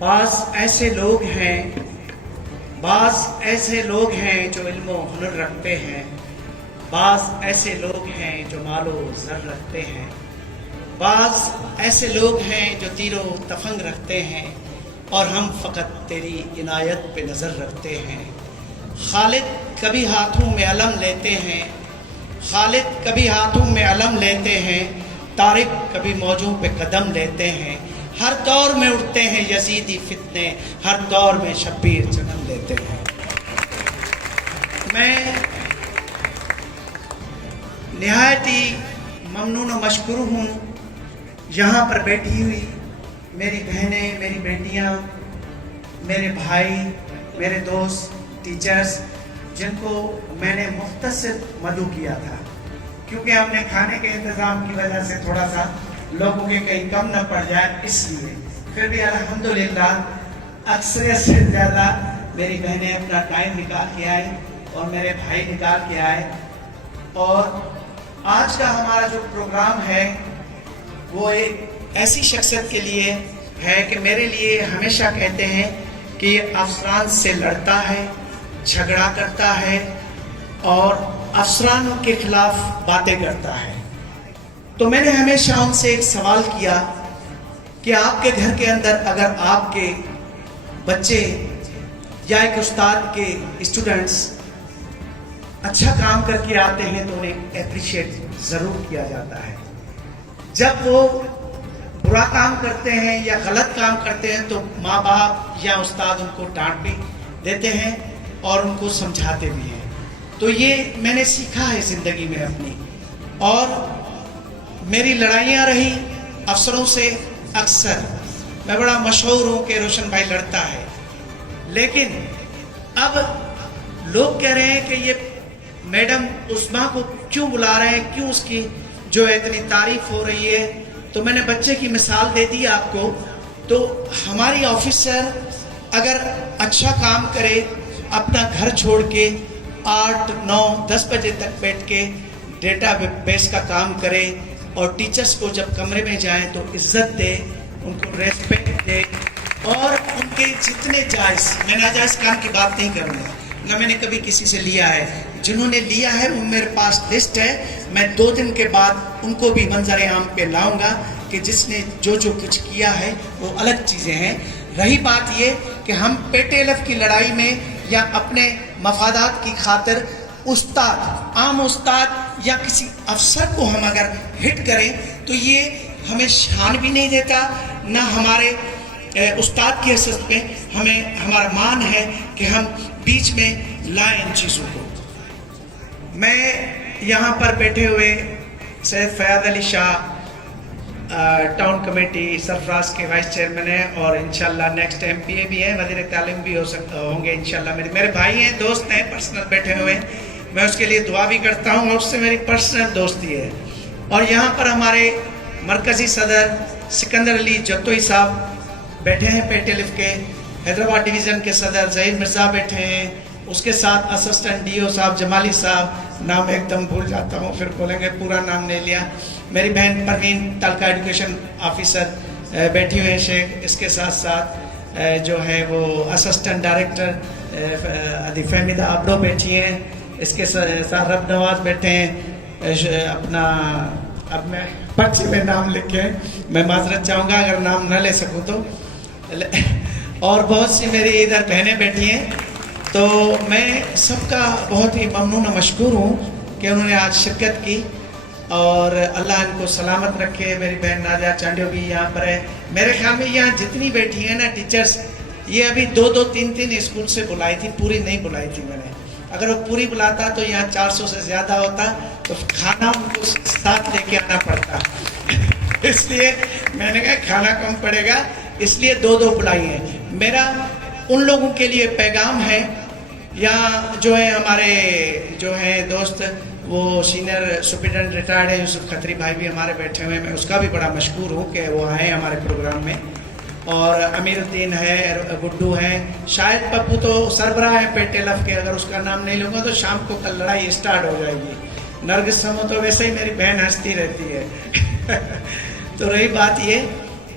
بعض ایسے لوگ ہیں جو علم و ہنر رکھتے ہیں، بعض ایسے لوگ ہیں جو مال و زر رکھتے ہیں، بعض ایسے لوگ ہیں جو تیر و تفنگ رکھتے ہیں، اور ہم فقط تیری عنایت پہ نظر رکھتے ہیں۔ خالد کبھی ہاتھوں میں علم لیتے ہیں، خالد کبھی ہاتھوں میں علم لیتے ہیں، طارق کبھی موجوں پہ قدم لیتے ہیں۔ ہر دور میں اٹھتے ہیں یزیدی فتنے، ہر دور میں شبیر جنم لیتے ہیں۔ میں نہایت ہی ممنون و مشکور ہوں یہاں پر بیٹھی ہوئی میری بہنیں، میری بیٹیاں، میرے بھائی، میرے دوست، ٹیچرز، جن کو میں نے مختصر مدعو کیا تھا، کیونکہ ہم نے کھانے کے انتظام کی وجہ سے تھوڑا سا لوگوں کے کہیں کم نہ پڑ جائے، اس لیے پھر بھی الحمدللہ اکثریت سے زیادہ میری بہنیں اپنا ٹائم نکال کے آئیں اور میرے بھائی نکال کے آئے۔ اور آج کا ہمارا جو پروگرام ہے وہ ایک ایسی شخصیت کے لیے ہے کہ میرے لیے ہمیشہ کہتے ہیں کہ یہ افسران سے لڑتا ہے، جھگڑا کرتا ہے اور افسرانوں کے خلاف باتیں کرتا ہے۔ تو میں نے ہمیشہ ان سے ایک سوال کیا کہ آپ کے گھر کے اندر اگر آپ کے بچے یا ایک استاد کے اسٹوڈنٹس اچھا کام کر کے آتے ہیں تو انہیں اپریشیٹ ضرور کیا جاتا ہے، جب وہ برا کام کرتے ہیں یا غلط کام کرتے ہیں تو ماں باپ یا استاد ان کو ڈانٹ بھی دیتے ہیں اور ان کو سمجھاتے بھی ہیں۔ تو یہ میں نے سیکھا ہے زندگی میں اپنی، اور میری لڑائیاں رہی افسروں سے اکثر۔ میں بڑا مشہور ہوں کہ روشن بھائی لڑتا ہے، لیکن اب لوگ کہہ رہے ہیں کہ یہ میڈم عظمیٰ کو کیوں بلا رہے ہیں، کیوں اس کی جو ہے اتنی تعریف ہو رہی ہے۔ تو میں نے بچے کی مثال دے دی آپ کو۔ تو ہماری آفیسر اگر اچھا کام کرے، اپنا گھر چھوڑ کے 8، 9، 10 بجے تک بیٹھ کے ڈیٹا بیس کا کام کرے، اور ٹیچرز کو جب کمرے میں جائیں تو عزت دے، ان کو ریسپیکٹ دے، اور ان کے جتنے جائز، میں ناجائز کام کی بات نہیں کروں گا، نہ میں نے کبھی کسی سے لیا ہے، جنہوں نے لیا ہے وہ میرے پاس لسٹ ہے، میں 2 دن کے بعد ان کو بھی منظر عام پہ لاؤں گا کہ جس نے جو کچھ کیا ہے وہ الگ چیزیں ہیں۔ رہی بات یہ کہ ہم پیٹے لف کی لڑائی میں یا اپنے مفادات کی خاطر استاد، عام استاد یا کسی افسر کو ہم اگر ہٹ کریں تو یہ ہمیں شان بھی نہیں دیتا، نہ ہمارے استاد کی حیثیت میں ہمارا مان ہے کہ ہم بیچ میں لائیں ان چیزوں کو۔ میں یہاں پر بیٹھے ہوئے سید فیاض علی شاہ ٹاؤن کمیٹی سرفراز کے وائس چیئرمین ہیں، اور انشاءاللہ نیکسٹ MPA بھی ہیں، وزیر تعلیم بھی ہوں گے انشاءاللہ۔ میرے بھائی ہیں، دوست ہیں، پرسنل بیٹھے ہوئے ہیں، میں اس کے لیے دعا بھی کرتا ہوں، اور اس سے میری پرسنل دوستی ہے۔ اور یہاں پر ہمارے مرکزی صدر سکندر علی جتوئی صاحب بیٹھے ہیں پیٹے لف کے، حیدرآباد ڈویژن کے صدر ظہیر مرزا بیٹھے ہیں، اس کے ساتھ اسسٹنٹ DO صاحب جمالی صاحب، نام ایک دم بھول جاتا ہوں پھر بولیں گے پورا نام لے لیا، میری بہن پروین تلکہ ایڈوکیشن آفیسر بیٹھی ہوئے ہیں شیخ، اس کے ساتھ ساتھ جو ہے وہ اسسٹنٹ ڈائریکٹر فہمیدہ آبدو بیٹھی ہیں، اس کے ساتھ رب نواز بیٹھے ہیں اپنا، اب میں پرچی میں نام لکھے، میں معذرت چاہوں گا اگر نام نہ لے سکوں تو، اور بہت سی میری ادھر بہنیں بیٹھی ہیں۔ تو میں سب کا بہت ہی ممنون و مشکور ہوں کہ انہوں نے آج شرکت کی، اور اللہ ان کو سلامت رکھے۔ میری بہن ناجا چانڈیو بھی یہاں پر ہے، میرے خیال میں یہاں جتنی بیٹھی ہیں نا ٹیچرز، یہ ابھی 2 3 اسکول سے بلائی تھی، پوری نہیں بلائی تھی میں نے، اگر وہ پوری بلاتا تو یہاں 400 سے زیادہ ہوتا، تو کھانا ان کو ساتھ لے کے آنا پڑتا، اس لیے میں نے کہا کھانا کم پڑے گا، اس لیے 2 بلائی ہیں۔ میرا ان لوگوں کے لیے پیغام ہے، یہاں جو ہے ہمارے جو ہیں دوست، وہ سینئر سپرنٹینڈنٹ ریٹائرڈ ہے یوسف کھتری بھائی بھی ہمارے بیٹھے ہوئے ہیں، میں اس کا بھی بڑا مشکور ہوں کہ وہ آئے ہمارے پروگرام میں، اور امیر الدین ہے، گڈو ہیں، شاید پپو تو سربراہ ہے پیٹے لف کے، اگر اس کا نام نہیں لوں گا تو شام کو کل لڑائی اسٹارٹ ہو جائے گی، نرگس سمو تو ویسے ہی میری بہن ہنستی رہتی ہے۔ تو رہی بات یہ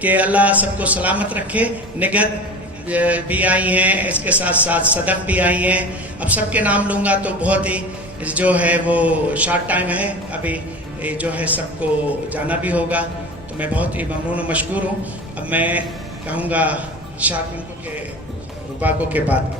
کہ اللہ سب کو سلامت رکھے. نگت بھی آئی ہیں, اس کے ساتھ ساتھ صدق بھی آئی ہیں. اب سب کے نام لوں گا تو بہت ہی جو ہے وہ شارٹ ٹائم ہے, ابھی جو ہے سب کو جانا بھی ہوگا. تو میں بہت ہی ممنون و مشکور ہوں. اب میں کہوں گا شاکن کو کہ ربا کو کے بعد